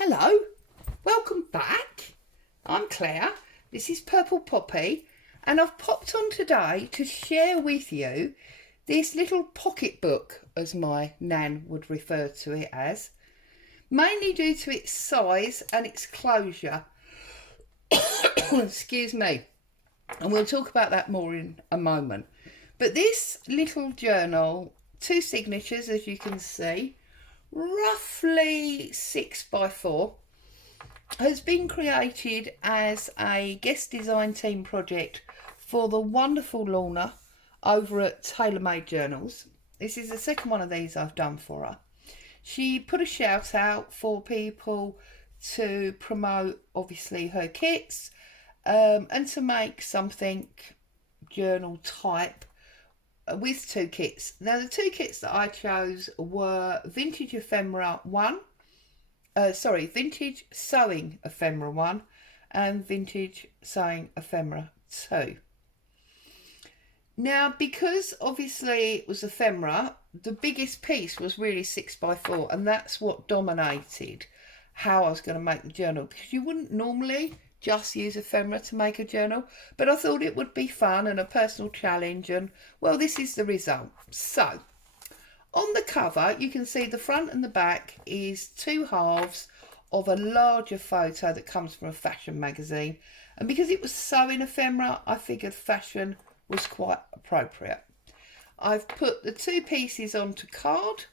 Hello, welcome back. I'm Claire, this is Purple Poppy, and I've popped on today to share with you this little pocket book, as my nan would refer to it as, mainly due to its size and its closure. Excuse me, and we'll talk about that more in a moment. But this little journal, 2 signatures as you can see, roughly 6x4, has been created as a guest design team project for the wonderful Lorna over at Taylormade Journals. This is the second one of these I've done for her. She put a shout out for people to promote obviously her kits and to make something journal type with 2 kits. Now the 2 kits that I chose were Vintage Ephemera 1, Vintage Sewing Ephemera 1 and Vintage Sewing Ephemera 2. Now because obviously it was ephemera, the biggest piece was really 6x4, and that's what dominated how I was going to make the journal, because you wouldn't normally just use ephemera to make a journal, but I thought it would be fun and a personal challenge, and well, this is the result. So on the cover you can see the front and the back is 2 halves of a larger photo that comes from a fashion magazine, and because it was sewing ephemera I figured fashion was quite appropriate. I've put the 2 pieces onto card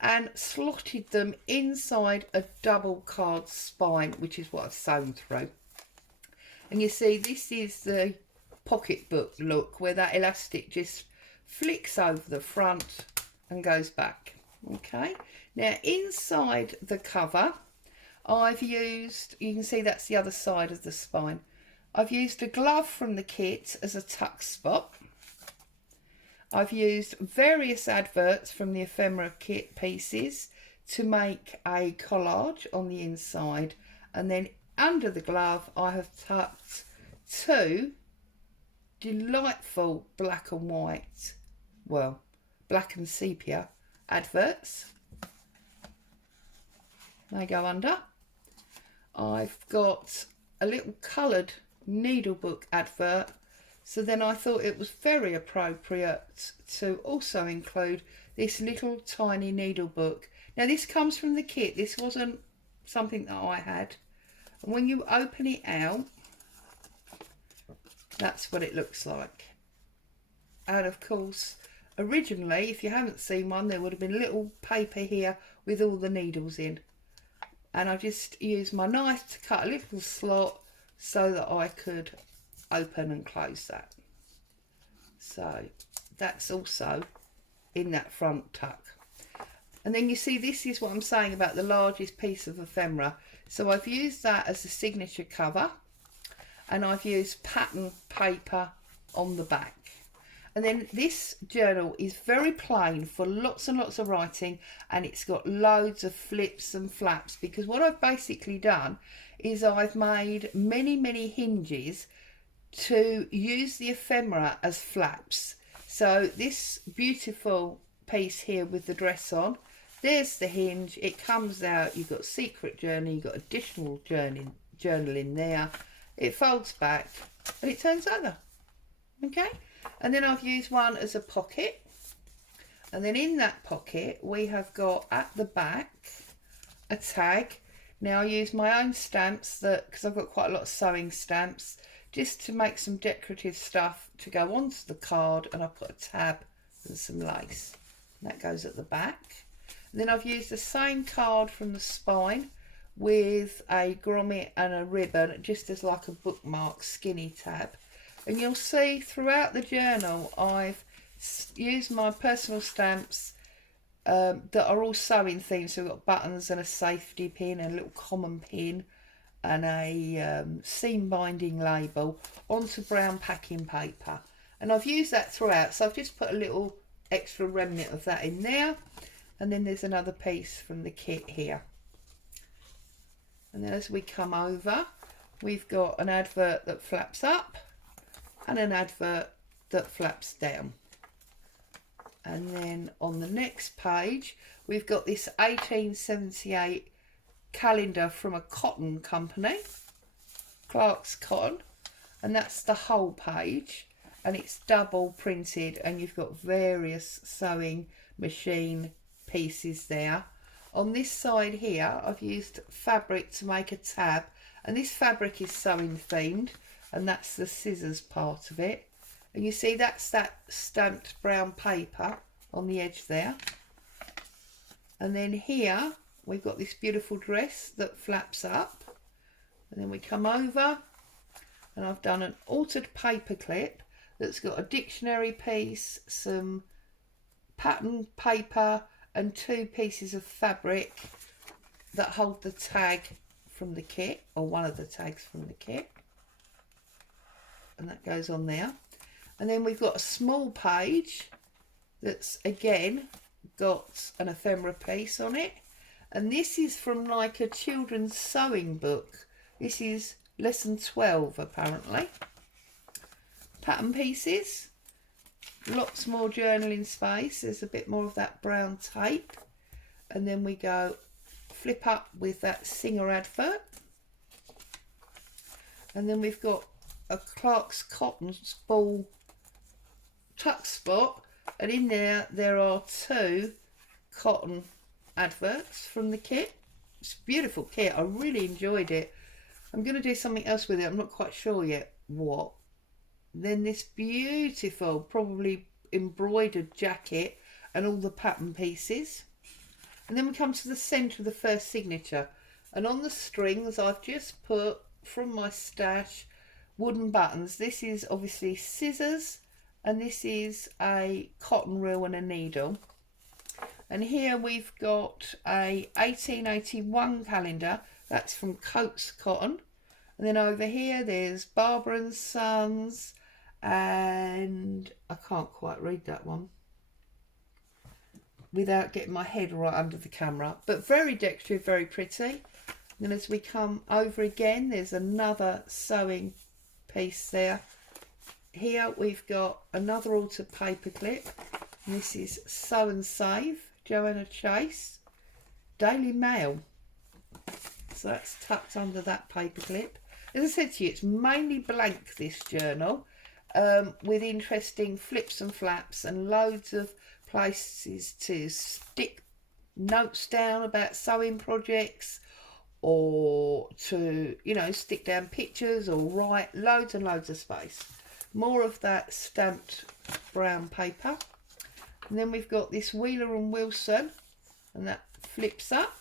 and slotted them inside a double card spine, which is what I've sewn through. And you see this is the pocketbook look, where that elastic just flicks over the front and goes back. Okay, now inside the cover I've used, you can see that's the other side of the spine, I've used a glove from the kit as a tuck spot. I've used various adverts from the ephemera kit pieces to make a collage on the inside, and then under the glove I have tucked 2 delightful black and white, well, black and sepia adverts. They go under. I've got a little coloured needlebook advert, so then I thought it was very appropriate to also include this little tiny needlebook. Now this comes from the kit, this wasn't something that I had, and when you open it out that's what it looks like. And of course originally, if you haven't seen one, there would have been a little paper here with all the needles in, and I just used my knife to cut a little slot so that I could open and close that. So that's also in that front tuck. And then you see this is what I'm saying about the largest piece of ephemera. So I've used that as the signature cover, and I've used pattern paper on the back. And then this journal is very plain for lots and lots of writing, and it's got loads of flips and flaps, because what I've basically done is I've made many hinges to use the ephemera as flaps. So this beautiful piece here with the dress on, there's the hinge, it comes out, you've got secret journal, you've got additional journal in there, it folds back and it turns over. Okay, and then I've used one as a pocket, and then in that pocket we have got at the back a tag. Now I use my own stamps, that because I've got quite a lot of sewing stamps, just to make some decorative stuff to go onto the card, and I put a tab and some lace, and that goes at the back. And then I've used the same card from the spine with a grommet and a ribbon, just as like a bookmark skinny tab. And you'll see throughout the journal I've used my personal stamps that are all sewing themed. So we've got buttons and a safety pin and a little common pin and a seam binding label onto brown packing paper. And I've used that throughout, so I've just put a little extra remnant of that in there. And then there's another piece from the kit here. And then as we come over, we've got an advert that flaps up and an advert that flaps down. And then on the next page we've got this 1878 calendar from a cotton company, Clark's Cotton, and that's the whole page, and it's double printed, and you've got various sewing machine pieces there. On this side here, I've used fabric to make a tab, and this fabric is sewing themed, and that's the scissors part of it. And you see that's that stamped brown paper on the edge there. And then here we've got this beautiful dress that flaps up, and then we come over and I've done an altered paper clip that's got a dictionary piece, some pattern paper and 2 pieces of fabric that hold the tag from the kit, or one of the tags from the kit, and that goes on there. And then we've got a small page that's again got an ephemera piece on it, and this is from like a children's sewing book. This is lesson 12 apparently. Pattern pieces, lots more journaling space. There's a bit more of that brown tape, and then we go flip up with that Singer advert, and then we've got a Clark's Cotton ball tuck spot, and in there are 2 cotton adverts from the kit. It's a beautiful kit. I really enjoyed it. I'm going to do something else with it. I'm not quite sure yet what. Then this beautiful, probably embroidered jacket and all the pattern pieces. And then we come to the centre of the first signature. And on the strings, I've just put, from my stash, wooden buttons. This is obviously scissors, and this is a cotton reel and a needle. And here we've got a 1881 calendar. That's from Coats Cotton. And then over here there's Barbara and Sons, and I can't quite read that one without getting my head right under the camera, but very decorative, very pretty. Then as we come over again, there's another sewing piece there. Here we've got another altered paper clip, and this is Sew and Save, Joanna Chase, Daily Mail. So that's tucked under that paper clip. As I said to you, it's mainly blank, this journal, with interesting flips and flaps and loads of places to stick notes down about sewing projects, or to, you know, stick down pictures or write. Loads and loads of space. More of that stamped brown paper. And then we've got this Wheeler and Wilson, and that flips up.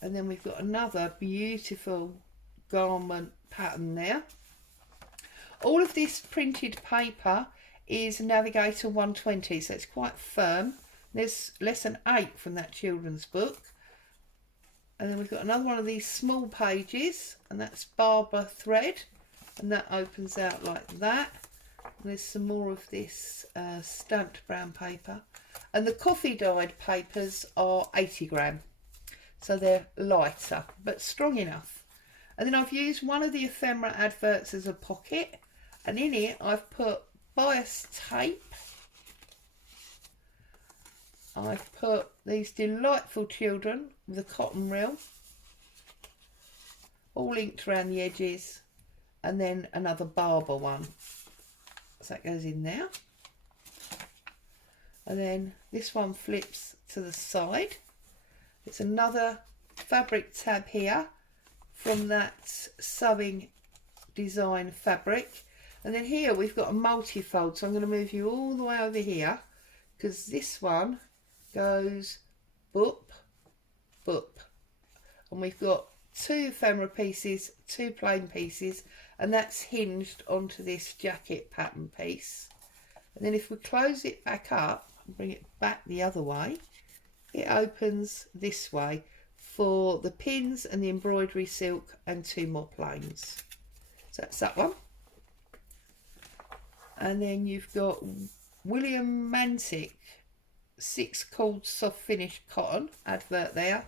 And then we've got another beautiful garment pattern there. All of this printed paper is Navigator 120, so it's quite firm. There's lesson 8 from that children's book. And then we've got another one of these small pages, and that's Barber thread, and that opens out like that. And there's some more of this stamped brown paper. And the coffee dyed papers are 80 gram. So they're lighter, but strong enough. And then I've used one of the ephemera adverts as a pocket, and in it I've put bias tape. I've put these delightful children with a cotton reel, all inked around the edges, and then another Barber one. So that goes in there. And then this one flips to the side. It's another fabric tab here from that sewing design fabric. And then here we've got a multi-fold, so I'm going to move you all the way over here, because this one goes boop, boop. And we've got 2 ephemera pieces, 2 plain pieces, and that's hinged onto this jacket pattern piece. And then if we close it back up and bring it back the other way, it opens this way for the pins and the embroidery silk and 2 more plains. So that's that one. And then you've got William Mantic 6 cold soft finish cotton advert there.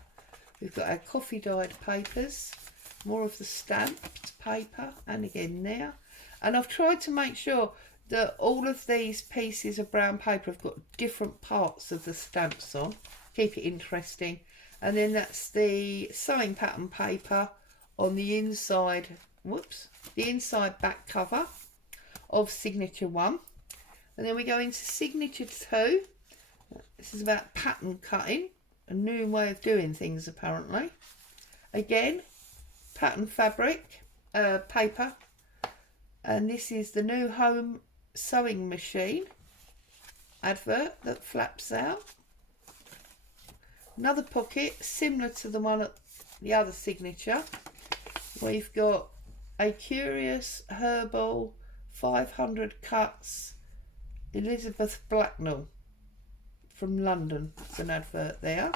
We've got our coffee dyed papers, more of the stamped paper, and again there. And I've tried to make sure that all of these pieces of brown paper have got different parts of the stamps on. Keep it interesting. And then that's the sewing pattern paper on the inside, whoops, the inside back cover of signature 1. And then we go into signature 2. This is about pattern cutting, a new way of doing things apparently. Again, pattern fabric, paper, and this is the new home sewing machine advert that flaps out. Another pocket similar to the one at the other signature. We've got a curious herbal 500 cuts Elizabeth Blacknell from London. It's an advert there.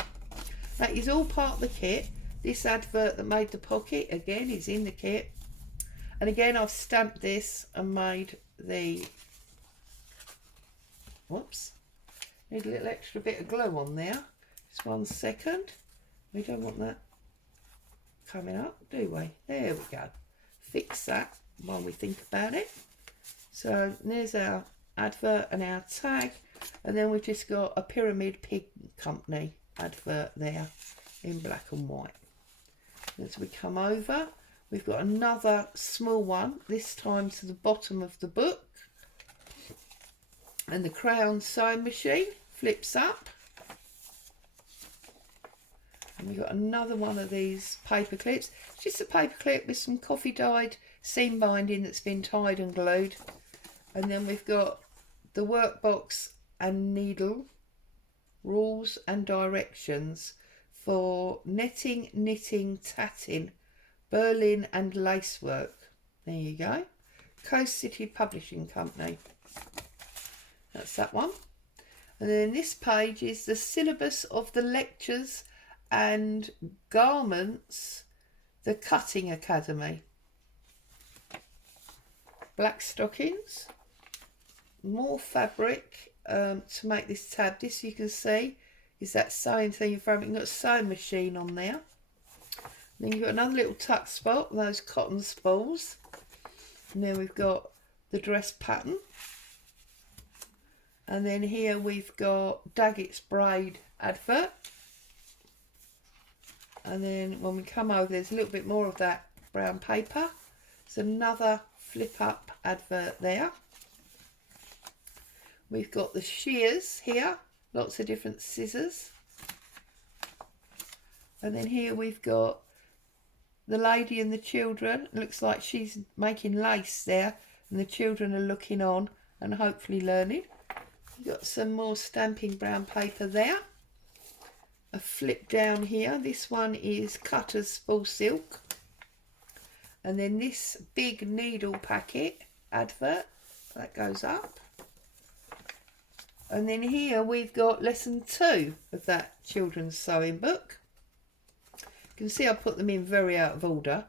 That is all part of the kit. This advert that made the pocket again is in the kit, and again I've stamped this and made the, whoops, need a little extra bit of glue on there. Just 1 second. We don't want that coming up, do we? There we go. Fix that while we think about it. So there's our advert and our tag, and then we've just got a Pyramid Pig Company advert there in black and white. As we come over, we've got another small one, this time to the bottom of the book, and the Crown sewing machine flips up, and we've got another one of these paper clips. It's just a paper clip with some coffee dyed seam binding that's been tied and glued. And then we've got the workbox and needle rules and directions for netting, knitting, tatting, Berlin and lace work. There you go. Coast City Publishing Company. That's that one. And then this page is the syllabus of the lectures and garments, the Cutting Academy. Black stockings. More fabric to make this tab. This you can see is that sewing thing in fabric. You've got a sewing machine on there. Then you've got another little tuck spot with those cotton spools. And then we've got the dress pattern. And then here we've got Daggett's braid advert. And then when we come over, there's a little bit more of that brown paper. There's another flip up advert there. We've got the shears here, lots of different scissors. And then here we've got the lady and the children. It looks like she's making lace there, and the children are looking on and hopefully learning. You've got some more stamping brown paper there. A flip down here. This one is Cutter's Spool Silk. And then this big needle packet advert, that goes up. And then here we've got lesson 2 of that children's sewing book. You can see I put them in very out of order.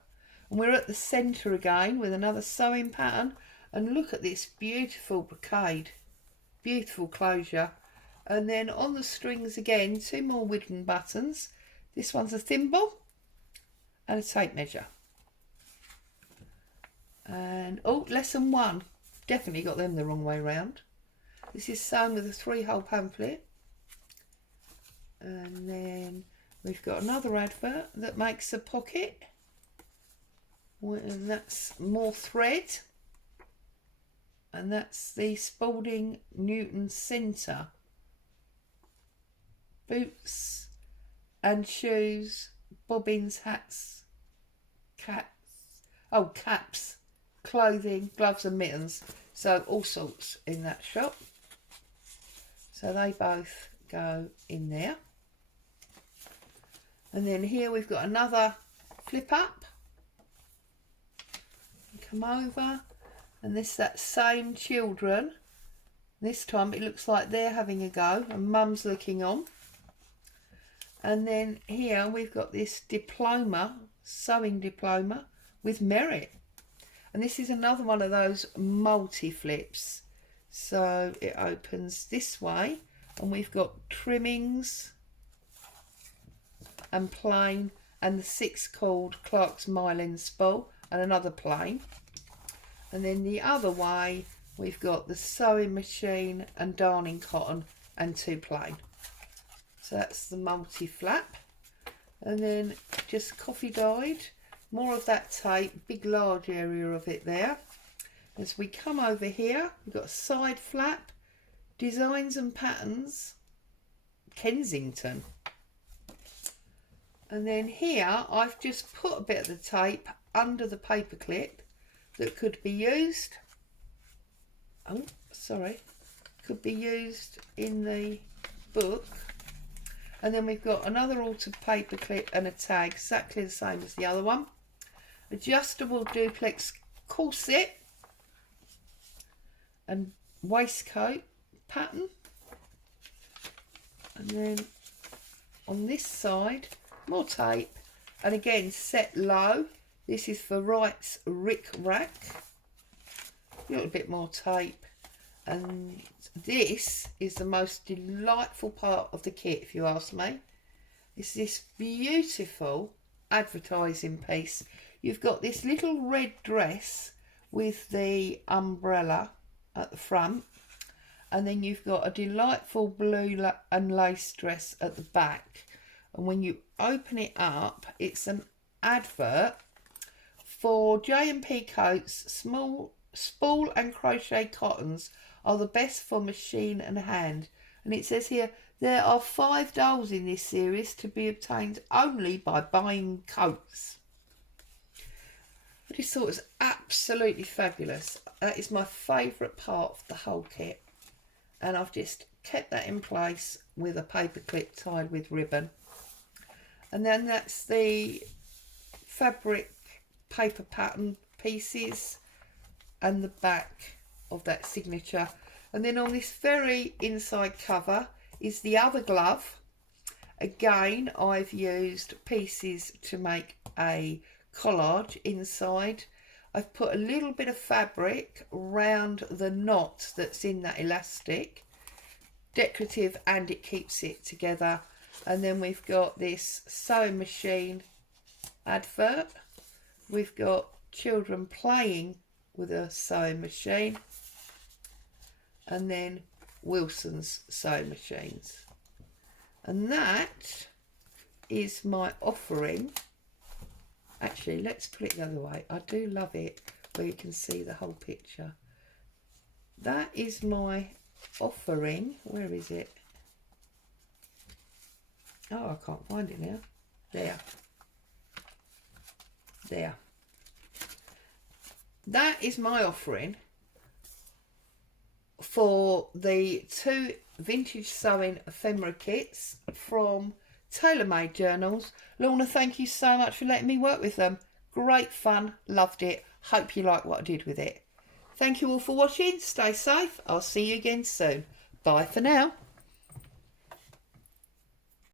And we're at the centre again with another sewing pattern. And look at this beautiful brocade. Beautiful closure. And then on the strings again, 2 more wooden buttons. This one's a thimble and a tape measure. And, oh, lesson 1. Definitely got them the wrong way round. This is sewn with a 3-hole pamphlet. And then we've got another advert that makes a pocket. And that's more thread. And that's the Spalding Newton Centre. Boots and shoes, bobbins, hats, caps, clothing, gloves and mittens. So all sorts in that shop. So they both go in there. And then here we've got another flip up. Come over, and that same children. This time it looks like they're having a go and mum's looking on. And then here we've got this diploma, sewing diploma with merit. And this is another one of those multi-flips. So it opens this way, and we've got trimmings and plain, and the 6 called Clark's Mylan spool, and another plain. And then the other way we've got the sewing machine and darning cotton and 2 plain. So that's the multi-flap. and then just coffee dyed, more of that tape, big large area of it there. As we come over here, we've got a side flap, designs and patterns, Kensington. And then here I've just put a bit of the tape under the paper clip that could be used, could be used in the book. And then we've got another altered paper clip and a tag, exactly the same as the other one. Adjustable duplex corset and waistcoat pattern. And then on this side, more tape, and again set low. This is for Wright's Rick Rack. A little bit more tape, and this is the most delightful part of the kit, if you ask me. It's this beautiful advertising piece. You've got this little red dress with the umbrella at the front, and then you've got a delightful blue and lace dress at the back. And when you open it up, it's an advert for J&P coats. Small spool and crochet cottons are the best for machine and hand. And it says here, there are 5 dolls in this series to be obtained only by buying coats. I just thought it was absolutely fabulous. That is my favourite part of the whole kit. And I've just kept that in place with a paper clip tied with ribbon. And then that's the fabric paper pattern pieces and the back of that signature. And then on this very inside cover is the other glove. Again, I've used pieces to make a collage inside. I've put a little bit of fabric around the knot that's in that elastic, decorative, and it keeps it together. And then we've got this sewing machine advert. We've got children playing with a sewing machine, and then Wilson's sewing machines. And that is my offering. Actually, let's put it the other way. I do love it where you can see the whole picture. That is my offering. Where is it? Oh, I can't find it now. There. That is my offering for the 2 vintage sewing ephemera kits from Taylormade Journals. Lorna, thank you so much for letting me work with them. Great fun, loved it. Hope you like what I did with it. Thank you all for watching. Stay safe. I'll see you again soon. Bye for now.